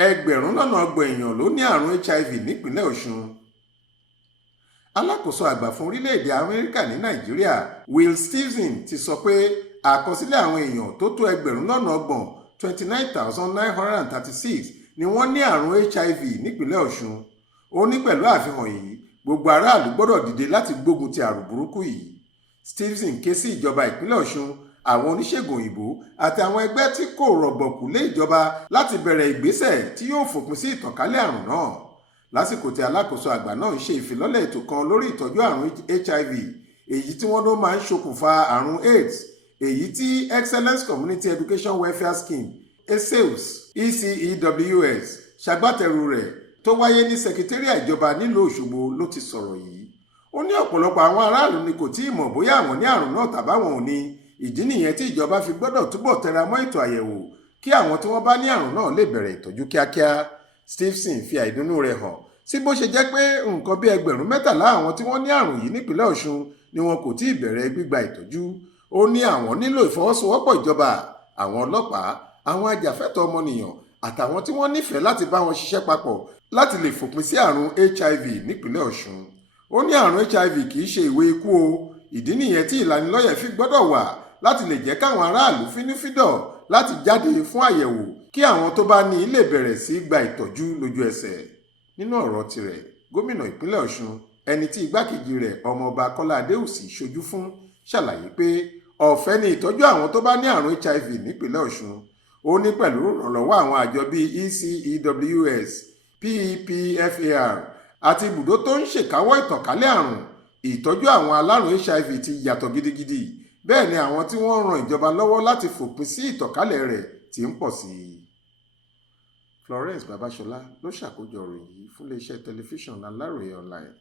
Ẹgbẹrun lọ́nà ọgbọ̀n èèyàn ló ní àrùn HIV nípínlẹ̀ Ọ̀ṣun. Alákòóso àgbà fún orílẹ̀-èdè Amẹ́ríkà ní Nàìjíríà, Will Stevenson, ti sọ pé àkọsílẹ̀ àwọn èèyàn tó tó ẹgbẹ̀rún lọ́nà ọgbọ̀n 29,936 ni wọ́n ní àrùn HIV nípínlẹ̀ Ọ̀ṣun. Ó ní pẹ̀lú àfihàn yìí, gbogbo aráàlú gbọ́dọ̀ dìde láti gbógun ti àrùn burúkú yìí. Stevenson ké sí ìjọba ìpínlẹ̀ Ọ̀ṣun, àwọn oníṣègùn òyìnbó àti àwọn ẹgbẹ́ tí kò rọ̀gbọ̀kú lé ìjọba láti bẹ̀rẹ̀ ìgbésẹ̀ tí yóò fòpin sí ìtànkálẹ̀ àrùn náà. Lásìkò tí alákòóso àgbà náà ń ṣe ìfilọ́lẹ̀ ètò kan lórí ìtọ́jú àrùn HIV, èyí tí wọ́n ló máa ń ṣokùnfà àrùn AIDS, èyí tí Excellence Community Education Welfare Scheme ECEWS ṣagbátẹrù rẹ̀, tó wáyé ní sẹkítẹ́ríà ìjọba nílùú Òṣogbo, ló ti sọ̀rọ̀ yìí. Ó ní ọ̀pọ̀lọpọ̀ àwọn aráàlú ni kò tíì mọ̀ bóyá àwọn ní àrùn náà tàbáwọn ò ní. Ìdí nìyẹn tí ìjọba fi gbọ́dọ̀ túbọ̀ tẹra mọ́ ètò àyẹ̀wò kí àwọn tí wọ́n bá ní àrùn náà lè bẹ̀rẹ̀ ìtọ́jú kíákíá. Stevenson fi àìdùnnú rẹ̀ hàn sí bó ṣe jẹ́ pé nǹkan bí ẹgbẹ̀rún 13 àwọn tí wọ́n ní àrùn yìí nípínlẹ̀ Ọ̀ṣun ni wọn kò tíì bẹ̀rẹ̀ gbígba ìtọ́jú. Ó ní àwọn nílò ìfọwọ́sowọ́pọ̀ ìjọba, àwọn ọlọ́pàá, àwọn ajàfẹ́tọ̀ọ́ ọmọnìyàn àtàwọn tí wọ́n nífẹ̀ẹ́ láti bá wọn ṣiṣẹ́ papọ̀ láti lè fòpin sí àrùn HIV nípínlẹ̀ Ọ̀ṣun. Ó ní àrùn HIV kì í ṣe ìwé ikú o. Ìdí nìyẹn tí ìlanilọ́yẹ̀ fi gbọ́dọ̀ wà láti lè jẹ́ káwọn aráàlú fínífídọ̀ láti jáde fún àyẹ̀wò kí àwọn tó bá ní lè bẹ̀rẹ̀ sí gba ìtọ́jú lójú ẹsẹ̀. Nínú ọ̀rọ̀ tirẹ̀, gómìnà ìpínlẹ̀ Ọ̀ṣun, ẹni tí igbákejì rẹ̀ ọmọọba Kọ́lá Adéùsì ṣojú fún, ṣàlàyé pé ọ̀fẹ́ ni ìtọ́jú àwọn tó bá ní àrùn HIV nípínlẹ̀ Ọ̀ṣun. Ó ní pẹ̀lú ìrànlọ́wọ́ àwọn àjọ bíi ECEWS, PEPFAR àti ibùdó tó ń ṣèkáwọ́ ìtànkálẹ̀ àrùn, ìtọ́jú àwọn alárùn HIV ti yàtọ̀ gidigidi. Bẹ́ẹ̀ ni àwọn tí wọ́n ran ìjọba lọ́wọ́ láti fòpin sí ìtànkálẹ̀ rẹ̀ ti ń pọ̀ sí i. Florence Babasola ló ṣàkójọ ìròyìn yìí fún iléeṣẹ́ tẹlifíṣàn Aláròye online.